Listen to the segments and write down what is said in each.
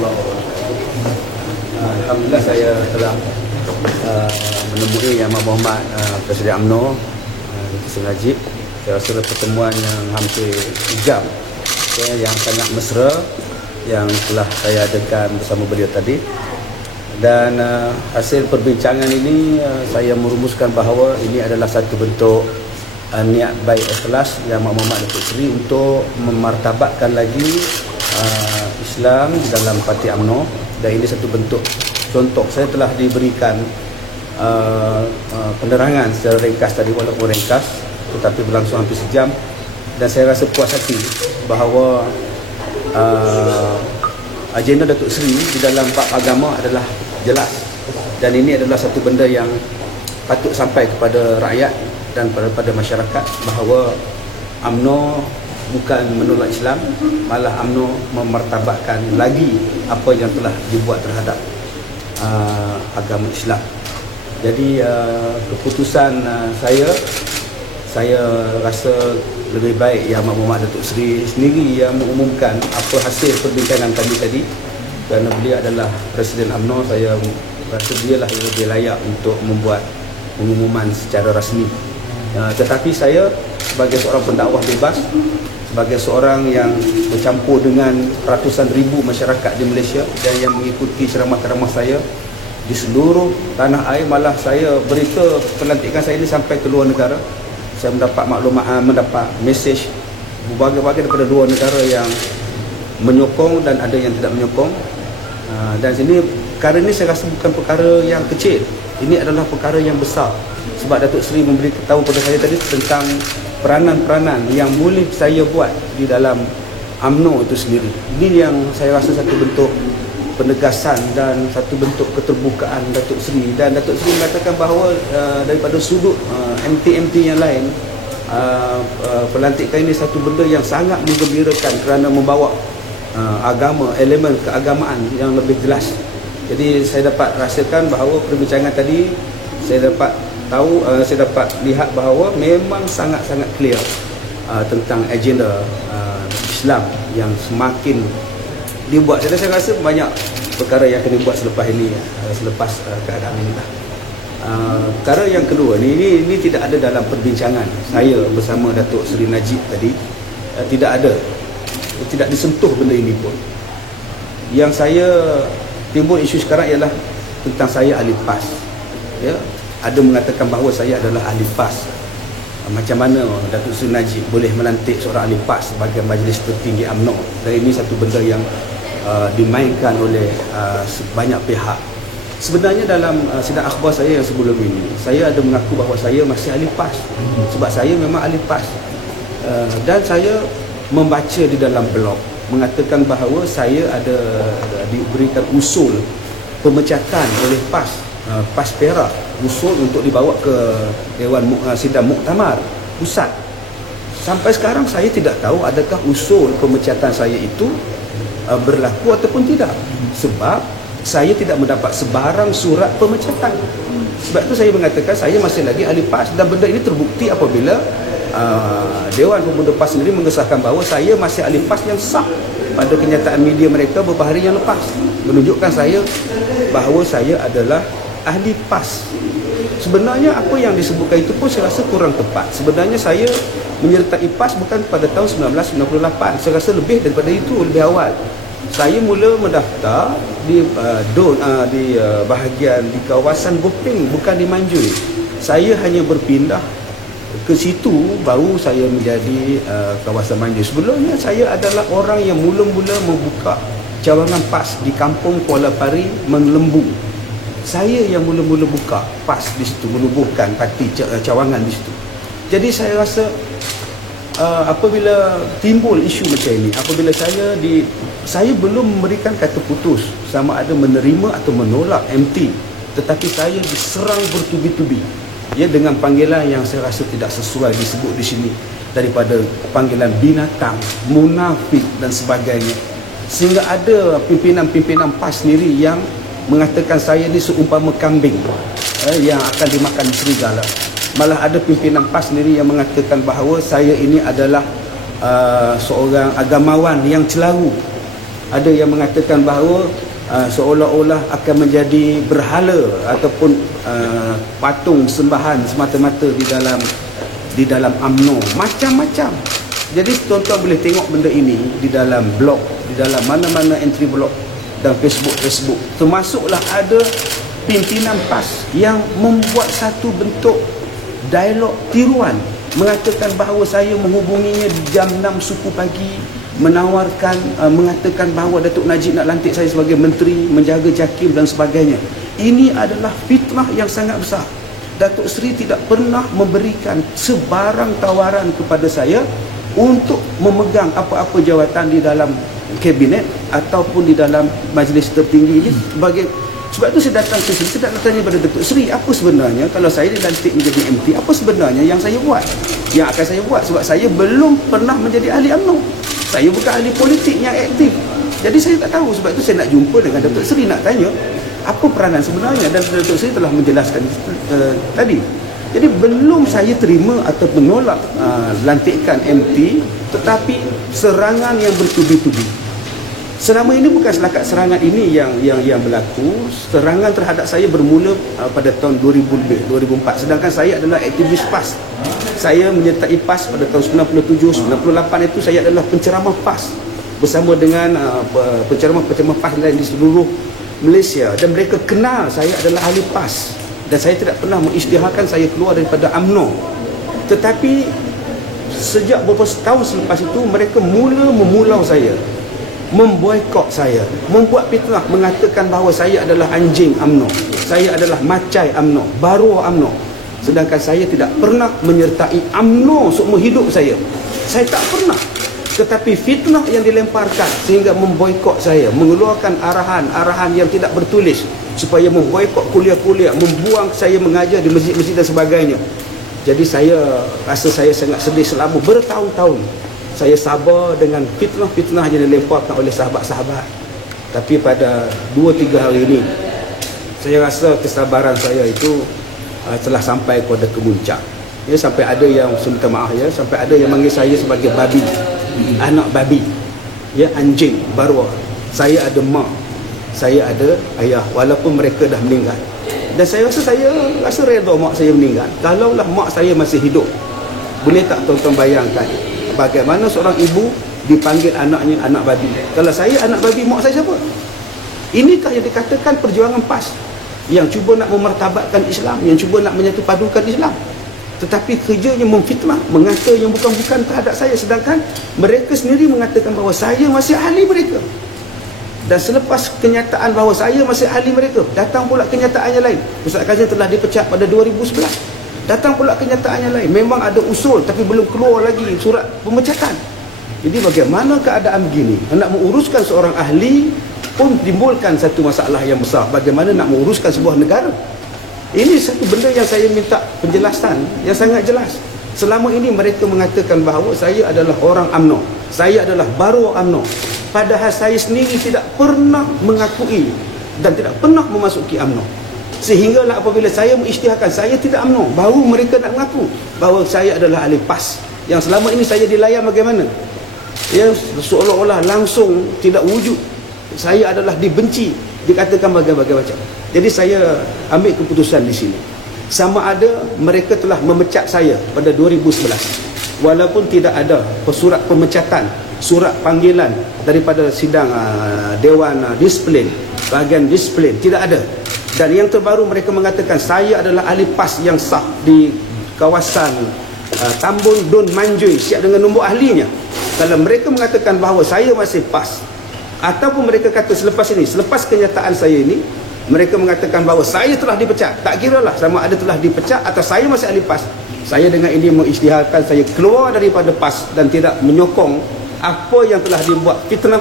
warahmatullahi wabarakatuh. Alhamdulillah saya telah menemui Yang Amat Berhormat Presiden UMNO Sri Najib. Saya rasa pertemuan yang hampir 1 jam, yang sangat mesra yang telah saya adakan bersama beliau tadi. Dan hasil perbincangan ini saya merumuskan bahawa ini adalah satu bentuk niat baik ikhlas Yang Amat Berhormat Datuk Seri untuk memartabatkan lagi Islam dalam parti UMNO. Dan ini satu bentuk contoh. Saya telah diberikan penerangan secara ringkas tadi, walaupun ringkas tetapi berlangsung hampir 1 jam, dan saya rasa puas hati bahawa agenda Datuk Seri di dalam bab agama adalah jelas, dan ini adalah satu benda yang patut sampai kepada rakyat dan kepada masyarakat bahawa UMNO bukan menolak Islam, malah UMNO memartabatkan lagi apa yang telah dibuat terhadap agama Islam. Jadi keputusan saya rasa lebih baik Yang Amat Berhormat Datuk Seri sendiri yang mengumumkan apa hasil perbincangan kami tadi, kerana beliau adalah Presiden UMNO. Saya rasa dialah yang lebih layak untuk membuat pengumuman secara rasmi. Tetapi saya sebagai seorang pendakwah bebas, sebagai seorang yang bercampur dengan ratusan ribu masyarakat di Malaysia dan yang mengikuti ceramah-ceramah saya di seluruh tanah air, malah saya berita pelantikan saya ini sampai ke luar negara. Saya mendapat maklumat, mendapat mesej berbagai-bagai daripada luar negara yang menyokong dan ada yang tidak menyokong. Dan sini perkara ini saya rasa bukan perkara yang kecil. Ini adalah perkara yang besar, sebab Datuk Seri memberitahu kepada saya tadi tentang peranan-peranan yang boleh saya buat di dalam UMNO itu sendiri. Ini yang saya rasa satu bentuk penegasan dan satu bentuk keterbukaan Datuk Seri. Dan Datuk Seri mengatakan bahawa daripada sudut MT-MT yang lain, pelantikan ini satu benda yang sangat menggembirakan kerana membawa agama, elemen keagamaan yang lebih jelas. Jadi saya dapat rasakan bahawa perbincangan tadi, saya dapat tahu, saya dapat lihat bahawa memang sangat-sangat clear tentang agenda Islam yang semakin dibuat. Jadi saya rasa banyak perkara yang akan dibuat selepas ini, selepas keadaan ini lah. Perkara yang kedua ini tidak ada dalam perbincangan saya bersama Datuk Seri Najib tadi. Tidak disentuh benda ini pun. Yang saya timbul isu sekarang ialah tentang saya ahli PAS. Ya, ada mengatakan bahawa saya adalah ahli PAS. Macam mana Datuk Seri Najib boleh melantik seorang ahli PAS sebagai majlis tertinggi UMNO? Dan ini satu benda yang dimainkan oleh banyak pihak. Sebenarnya dalam sidang akhbar saya yang sebelum ini, saya ada mengaku bahawa saya masih ahli PAS, sebab saya memang ahli PAS. Dan saya membaca di dalam blog mengatakan bahawa saya ada diberikan usul pemecatan oleh PAS, PAS Perak, usul untuk dibawa ke Dewan Sidang Muktamar Pusat. Sampai sekarang saya tidak tahu adakah usul pemecatan saya itu berlaku ataupun tidak, sebab saya tidak mendapat sebarang surat pemecatan. Sebab itu saya mengatakan saya masih lagi ahli PAS, dan benda ini terbukti apabila Dewan Pemuda PAS sendiri mengesahkan bahawa saya masih ahli PAS yang sah pada kenyataan media mereka beberapa hari yang lepas, menunjukkan saya bahawa saya adalah ahli PAS. Sebenarnya apa yang disebutkan itu pun saya rasa kurang tepat. Sebenarnya saya menyertai PAS bukan pada tahun 1998. Saya rasa lebih daripada itu, lebih awal. Saya mula mendaftar di bahagian di kawasan Gopeng, bukan di Manjui. Saya hanya berpindah ke situ baru saya menjadi kawasan Manjui. Sebelumnya saya adalah orang yang mula-mula membuka cawangan PAS di kampung Kuala Pari, Mengelembung. Saya yang mula-mula buka PAS di situ, menubuhkan parti cawangan di situ. Jadi saya rasa apabila timbul isu macam ini, apabila saya belum memberikan kata putus sama ada menerima atau menolak MT, tetapi saya diserang bertubi-tubi, ya, dengan panggilan yang saya rasa tidak sesuai disebut di sini, daripada panggilan binatang, munafik dan sebagainya. Sehingga ada pimpinan-pimpinan PAS sendiri yang mengatakan saya ni seumpama kambing yang akan dimakan serigala. Malah ada pimpinan PAS sendiri yang mengatakan bahawa saya ini adalah seorang agamawan yang celaru. ada yang mengatakan bahawa seolah-olah akan menjadi berhala ataupun patung sembahan semata-mata di dalam UMNO, macam-macam. Jadi tuan-tuan boleh tengok benda ini di dalam blog, di dalam mana-mana entry blog dan Facebook, termasuklah ada pimpinan PAS yang membuat satu bentuk dialog tiruan, mengatakan bahawa saya menghubunginya jam 6 suku pagi, menawarkan, mengatakan bahawa Datuk Najib nak lantik saya sebagai menteri, menjaga JAKIM dan sebagainya. Ini adalah fitnah yang sangat besar. Datuk Seri tidak pernah memberikan sebarang tawaran kepada saya untuk memegang apa-apa jawatan di dalam kabinet ataupun di dalam majlis tertinggi ini. Sebab itu saya datang ke sini, saya nak tanya kepada Datuk Seri, apa sebenarnya kalau saya dilantik menjadi MT, apa sebenarnya yang saya buat, yang akan saya buat? Sebab saya belum pernah menjadi ahli UMNO, saya bukan ahli politik yang aktif. Jadi saya tak tahu. Sebab itu saya nak jumpa dengan Datuk Seri, nak tanya apa peranan sebenarnya, dan Datuk Seri telah menjelaskan tadi. Jadi belum saya terima atau menolak lantikan MT, tetapi serangan yang bertubi-tubi. Selama ini bukan setakat serangan ini yang berlaku. Serangan terhadap saya bermula pada tahun 2004. Sedangkan saya adalah aktivis PAS. Saya menyertai PAS pada tahun 97, 98 itu saya adalah penceramah PAS bersama dengan penceramah-penceramah PAS lain di seluruh Malaysia, dan mereka kenal saya adalah ahli PAS, dan saya tidak pernah mengisytiharkan saya keluar daripada UMNO. Tetapi sejak beberapa tahun selepas itu mereka mula memulau saya, memboikot saya, membuat fitnah, mengatakan bahawa saya adalah anjing UMNO, saya adalah macai UMNO, baru UMNO. Sedangkan saya tidak pernah menyertai UMNO seumur hidup saya. Saya tak pernah. Tetapi fitnah yang dilemparkan sehingga memboikot saya, mengeluarkan arahan yang tidak bertulis supaya memboikot kuliah-kuliah, membuang saya mengajar di masjid-masjid dan sebagainya. Jadi saya rasa saya sangat sedih. Selama bertahun-tahun saya sabar dengan fitnah-fitnah yang dilemparkan oleh sahabat-sahabat. Tapi pada 2-3 hari ini saya rasa kesabaran saya itu telah sampai kepada kemuncak. Ya, sampai ada yang, minta maaf ya, sampai ada yang manggil saya sebagai babi, anak babi, ya, anjing, barwa. Saya ada mak, saya ada ayah, walaupun mereka dah meninggal. Dan saya rasa redha mak saya meninggal. Kalaulah mak saya masih hidup, boleh tak tuan-tuan bayangkan bagaimana seorang ibu dipanggil anaknya anak babi? Kalau saya anak babi, mak saya siapa? Inikah yang dikatakan perjuangan PAS, yang cuba nak memartabatkan Islam, yang cuba nak menyatu padukan Islam, tetapi kerjanya memfitnah, mengata yang bukan-bukan terhadap saya, sedangkan mereka sendiri mengatakan bahawa saya masih ahli mereka. Dan selepas kenyataan bahawa saya masih ahli mereka, datang pula kenyataan yang lain. Ustaz Kazim telah dipecat pada 2011. Datang pula kenyataan yang lain. Memang ada usul tapi belum keluar lagi surat pemecatan. Jadi bagaimana keadaan begini? Nak menguruskan seorang ahli pun timbulkan satu masalah yang besar. Bagaimana nak menguruskan sebuah negara? Ini satu benda yang saya minta penjelasan yang sangat jelas. Selama ini mereka mengatakan bahawa saya adalah orang UMNO, saya adalah baru UMNO, padahal saya sendiri tidak pernah mengakui dan tidak pernah memasuki UMNO. Sehinggalah apabila saya mengisytiharkan saya tidak UMNO, baru mereka nak mengaku bahawa saya adalah ahli PAS. Yang selama ini saya dilayan bagaimana? Ya, seolah-olah langsung tidak wujud. Saya adalah dibenci, dikatakan berbagai macam. Jadi saya ambil keputusan di sini. Sama ada mereka telah memecat saya pada 2011, walaupun tidak ada surat pemecatan, surat panggilan daripada sidang Dewan Disiplin, bahagian disiplin, tidak ada. Dan yang terbaru mereka mengatakan saya adalah ahli PAS yang sah di kawasan Tambun Dun Manjui, siap dengan nombor ahlinya. Kalau mereka mengatakan bahawa saya masih PAS, ataupun mereka kata selepas ini, selepas kenyataan saya ini, mereka mengatakan bahawa saya telah dipecat, tak kiralah sama ada telah dipecat atau saya masih ahli PAS, saya dengan ini mengisytiharkan saya keluar daripada PAS dan tidak menyokong apa yang telah dibuat fitnah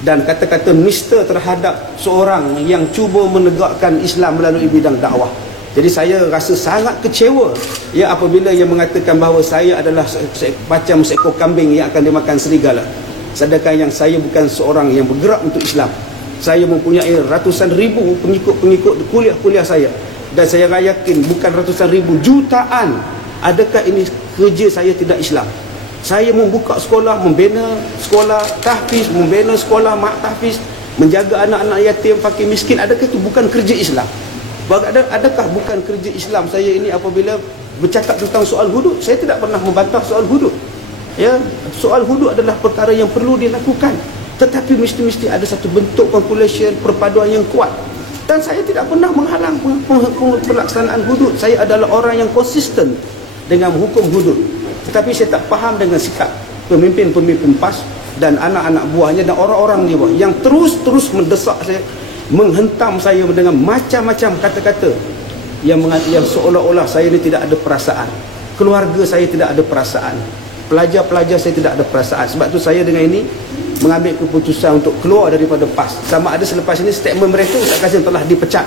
dan kata-kata nista terhadap seorang yang cuba menegakkan Islam melalui bidang dakwah. Jadi saya rasa sangat kecewa ya apabila yang mengatakan bahawa saya adalah macam seekor kambing yang akan dimakan serigala. Sedangkan yang saya bukan seorang yang bergerak untuk Islam. Saya mempunyai ratusan ribu pengikut-pengikut kuliah-kuliah saya. Dan saya yakin bukan ratusan ribu, jutaan. Adakah ini kerja saya tidak Islam? Saya membuka sekolah, membina sekolah tahfiz, membina sekolah mak tahfiz, menjaga anak-anak yatim, fakir miskin. Adakah itu bukan kerja Islam? Adakah bukan kerja Islam saya ini apabila bercakap tentang soal hudud? Saya tidak pernah membantah soal hudud. Ya, soal hudud adalah perkara yang perlu dilakukan. Tetapi mesti ada satu bentuk population, perpaduan yang kuat. Dan saya tidak pernah menghalang pelaksanaan hudud. Saya adalah orang yang konsisten dengan hukum hudud. Tetapi saya tak faham dengan sikap pemimpin-pemimpin PAS dan anak-anak buahnya dan orang-orang di bawah yang terus mendesak saya, menghentam saya dengan macam-macam kata-kata yang seolah-olah saya ini tidak ada perasaan. Keluarga saya tidak ada perasaan. Pelajar-pelajar saya tidak ada perasaan. Sebab tu saya dengan ini mengambil keputusan untuk keluar daripada PAS. Sama ada selepas ini statement mereka Ustaz Kazim telah dipecat.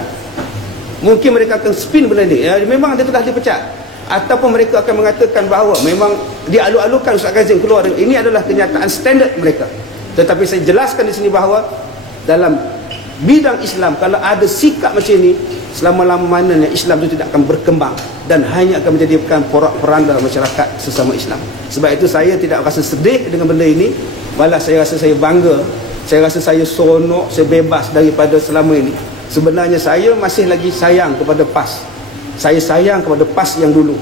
Mungkin mereka akan spin benda ni. Ya, memang dia telah dipecat. Ataupun mereka akan mengatakan bahawa memang dialu-alukan Ustaz Kazim keluar. Ini adalah kenyataan standard mereka. Tetapi saya jelaskan di sini bahawa dalam bidang Islam, kalau ada sikap macam ini, selama-lamanya Islam itu tidak akan berkembang dan hanya akan menjadikan porak-poranda masyarakat sesama Islam. Sebab itu saya tidak rasa sedih dengan benda ini, malah saya rasa saya bangga, saya rasa saya seronok, saya bebas daripada selama ini. Sebenarnya saya masih lagi sayang kepada PAS. Saya sayang kepada PAS yang dulu.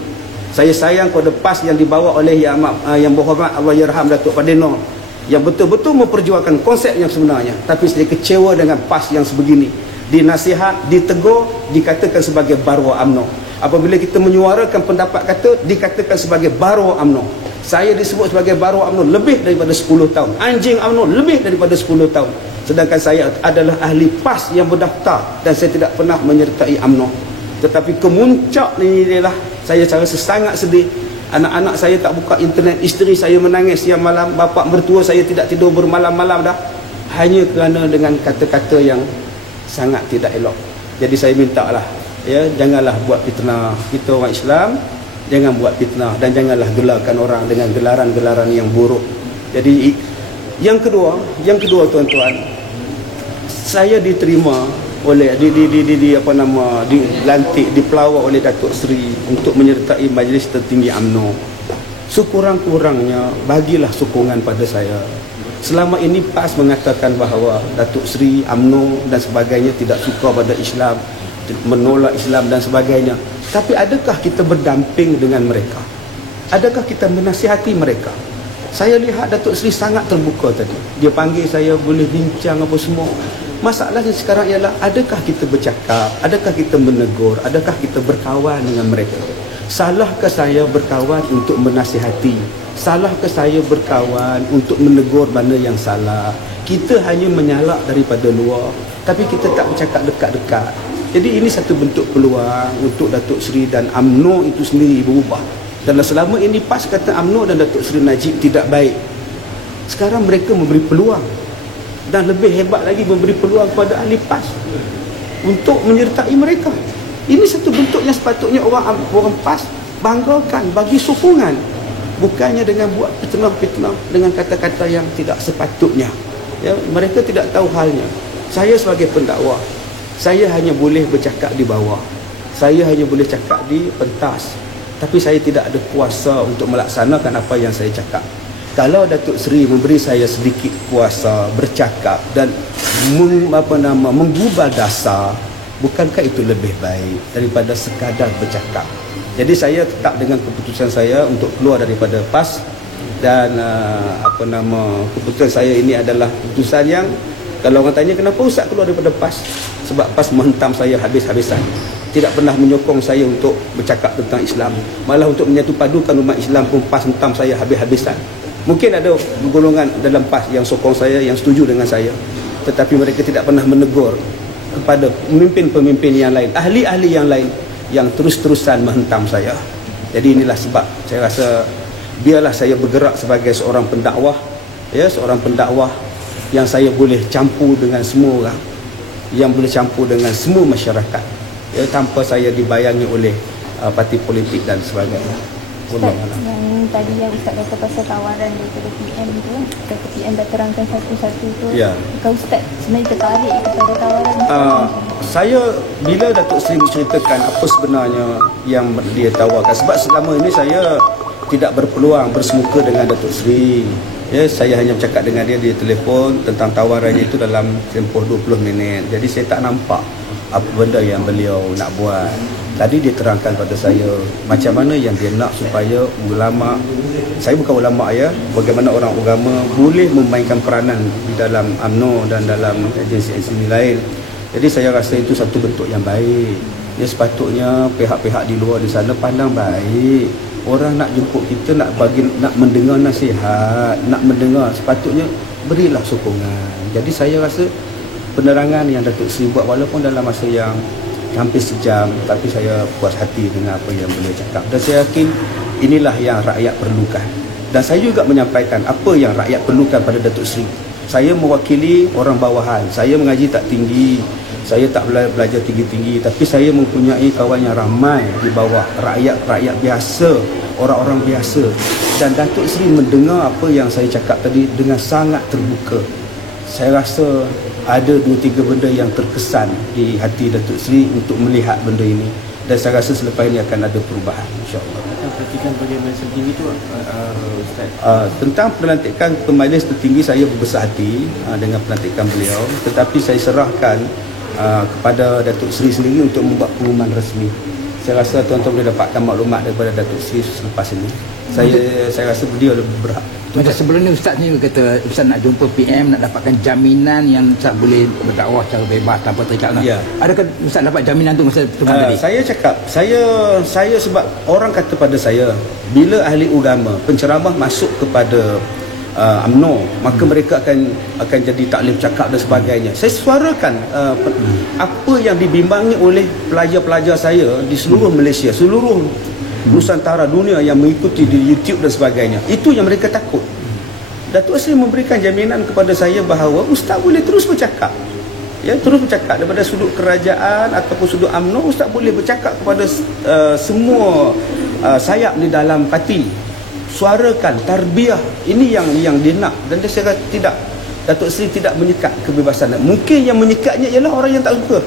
Saya sayang kepada PAS yang dibawa oleh yang berhormat Allahyarham Datuk Padeno, yang betul-betul memperjuangkan konsep yang sebenarnya. Tapi saya kecewa dengan PAS yang sebegini. Dinasihat, ditegur, dikatakan sebagai barwa UMNO. Apabila kita menyuarakan pendapat kata, dikatakan sebagai barwa UMNO. Saya disebut sebagai barwa UMNO lebih daripada 10 tahun. Anjing UMNO lebih daripada 10 tahun. Sedangkan saya adalah ahli PAS yang berdaftar dan saya tidak pernah menyertai UMNO. Tetapi kemuncak ni ialah saya rasa sangat sedih. Anak-anak saya tak buka internet, isteri saya menangis siang malam, bapa mertua saya tidak tidur bermalam-malam dah, hanya kerana dengan kata-kata yang sangat tidak elok. Jadi saya mintalah, ya, janganlah buat fitnah kita orang Islam, jangan buat fitnah dan janganlah gelarkan orang dengan gelaran-gelaran yang buruk. Jadi yang kedua tuan-tuan, saya diterima oleh dilantik, dipelawak oleh Datuk Seri untuk menyertai Majlis Tertinggi UMNO. Sekurang-kurangnya bagilah sokongan pada saya. Selama ini PAS mengatakan bahawa Datuk Seri, UMNO dan sebagainya tidak suka pada Islam, menolak Islam dan sebagainya. Tapi adakah kita berdamping dengan mereka? Adakah kita menasihati mereka? Saya lihat Datuk Seri sangat terbuka tadi. Dia panggil saya, boleh bincang apa semua. Masalahnya sekarang ialah, adakah kita bercakap, adakah kita menegur, adakah kita berkawan dengan mereka? Salahkah saya berkawan untuk menasihati? Salahkah saya berkawan untuk menegur mana yang salah? Kita hanya menyalak daripada luar, tapi kita tak bercakap dekat-dekat. Jadi ini satu bentuk peluang untuk Datuk Seri dan UMNO itu sendiri berubah. Dan selama ini PAS kata UMNO dan Datuk Seri Najib tidak baik. Sekarang mereka memberi peluang. Dan lebih hebat lagi memberi peluang kepada ahli PAS untuk menyertai mereka. Ini satu bentuk yang sepatutnya orang PAS banggakan, bagi sokongan. Bukannya dengan buat fitnah-fitnah dengan kata-kata yang tidak sepatutnya. Ya, mereka tidak tahu halnya. Saya sebagai pendakwah, saya hanya boleh bercakap di bawah. Saya hanya boleh cakap di pentas. Tapi saya tidak ada kuasa untuk melaksanakan apa yang saya cakap. Kalau Datuk Seri memberi saya sedikit kuasa bercakap dan menggubal dasar, bukankah itu lebih baik daripada sekadar bercakap? Jadi saya tetap dengan keputusan saya untuk keluar daripada PAS. Dan keputusan saya ini adalah keputusan yang, kalau orang tanya kenapa Ustaz keluar daripada PAS, sebab PAS menghentam saya habis-habisan. Tidak pernah menyokong saya untuk bercakap tentang Islam. Malah untuk menyatu padukan umat Islam pun PAS hentam saya habis-habisan. Mungkin ada golongan dalam PAS yang sokong saya, yang setuju dengan saya, tetapi mereka tidak pernah menegur kepada pemimpin-pemimpin yang lain, ahli-ahli yang lain yang terus-terusan menghentam saya. Jadi inilah sebab saya rasa biarlah saya bergerak sebagai seorang pendakwah, ya, seorang pendakwah yang saya boleh campur dengan semua orang, yang boleh campur dengan semua masyarakat, ya, tanpa saya dibayangi oleh parti politik dan sebagainya. Ustaz, yang tadi yang Ustaz kata pasal tawaran daripada PM tu, kata PM dah terangkan satu-satu tu, ya. Kau Ustaz sebenarnya tertarik kepada tawaran saya, bila Datuk Seri menceritakan apa sebenarnya yang dia tawarkan, sebab selama ini saya tidak berpeluang bersemuka dengan Datuk Seri. Ya, saya hanya bercakap dengan dia telefon tentang tawarannya itu dalam tempoh 20 minit. Jadi saya tak nampak apa benda yang beliau nak buat. Tadi dia terangkan pada saya macam mana yang dia nak supaya ulama, saya bukan ulama ya, bagaimana orang agama boleh memainkan peranan di dalam UMNO dan dalam agensi-agensi lain. Jadi saya rasa itu satu bentuk yang baik. Ya, sepatutnya pihak-pihak di luar di sana pandang baik. Orang nak jemput kita, nak mendengar nasihat, nak mendengar, sepatutnya berilah sokongan. Jadi saya rasa penerangan yang Datuk Seri buat walaupun dalam masa yang hampir sejam, tapi saya puas hati dengan apa yang beliau cakap. Dan saya yakin inilah yang rakyat perlukan. Dan saya juga menyampaikan apa yang rakyat perlukan pada Datuk Seri. Saya mewakili orang bawahan. Saya mengaji tak tinggi, saya tak belajar tinggi-tinggi, tapi saya mempunyai kawan yang ramai di bawah, rakyat biasa, orang-orang biasa. Dan Datuk Seri mendengar apa yang saya cakap tadi dengan sangat terbuka. Saya rasa ada 2-3 benda yang terkesan di hati Datuk Seri untuk melihat benda ini. Dan saya rasa selepas ini akan ada perubahan, insya-Allah. Perhatikan bagi majlis tertinggi itu, Ustaz. Tentang pelantikan majlis tertinggi, saya berbesar hati dengan pelantikan beliau, tetapi saya serahkan kepada Datuk Seri sendiri untuk membuat pengumuman rasmi. Saya rasa tuan-tuan boleh dapatkan maklumat daripada Datuk Seri selepas ini. Saya rasa beliau lebih berhak. Macam sebelum ni Ustaz ni kata Ustaz nak jumpa PM, nak dapatkan jaminan yang Ustaz boleh berdakwah secara bebas tanpa terikat. Ya. Adakah Ustaz dapat jaminan tu masa pertemuan tadi? Saya cakap, saya sebab orang kata pada saya, bila ahli agama penceramah masuk kepada UMNO, maka mereka akan jadi taklim cakap dan sebagainya. Saya suarakan apa yang dibimbangi oleh pelajar-pelajar saya di seluruh Malaysia, seluruh Nusantara, dunia yang mengikuti di YouTube dan sebagainya. Itu yang mereka takut. Datuk Seri memberikan jaminan kepada saya bahawa Ustaz boleh terus bercakap. Ya, terus bercakap daripada sudut kerajaan ataupun sudut UMNO. Ustaz boleh bercakap kepada semua sayap di dalam parti. Suarakan tarbiyah, ini yang dia nak. Dan saya kata tidak, Datuk Seri tidak menyekat kebebasan. Mungkin yang menyekatnya ialah orang yang tak suka.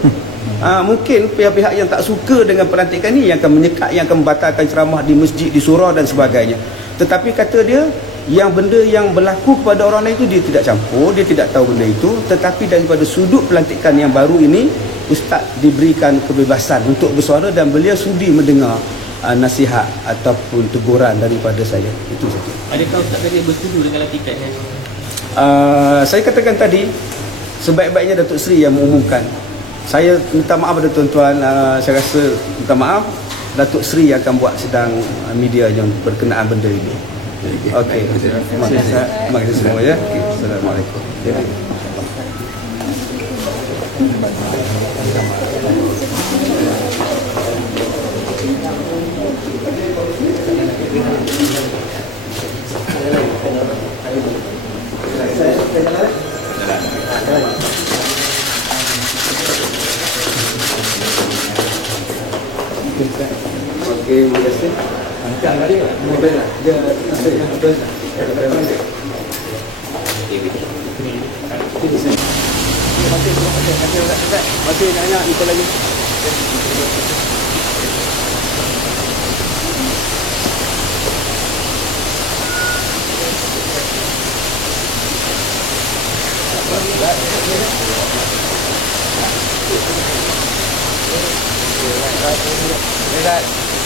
Mungkin pihak-pihak yang tak suka dengan pelantikan ini yang akan menyekat, yang akan membatalkan ceramah di masjid, di surau dan sebagainya. Tetapi kata dia, yang benda yang berlaku kepada orang lain itu dia tidak campur, dia tidak tahu benda itu. Tetapi daripada sudut pelantikan yang baru ini, Ustaz diberikan kebebasan untuk bersuara dan beliau sudi mendengar nasihat ataupun teguran daripada saya. Itu saja. Adakah Ustaz tadi bersetuju dengan lantikannya? Saya katakan tadi, sebaik-baiknya Datuk Seri yang mengumumkan. Saya minta maaf pada tuan-tuan, saya rasa minta maaf, Datuk Seri akan buat sidang media yang berkenaan benda ini. Okey. Terima kasih semua ya. Okay. Assalamualaikum. Okey, terima kasih. Angkat lagi lah. Mobil lah. Dia nasib yang habis lah. Masih banyak itu lagi. Right.